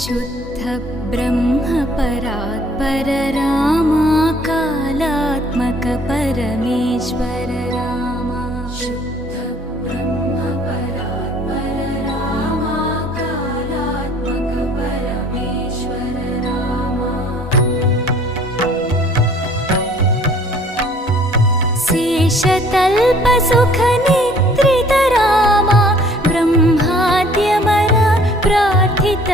शुद्ध ब्रह्म परात्पर रामा कालात्मक परमेश्वर रामा शुद्ध ब्रह्म परात्पर रामा कालात्मक परमेश्वर रामा शेषतल्प सुख निद्रित रामा ब्रह्माद्यमर प्रार्थित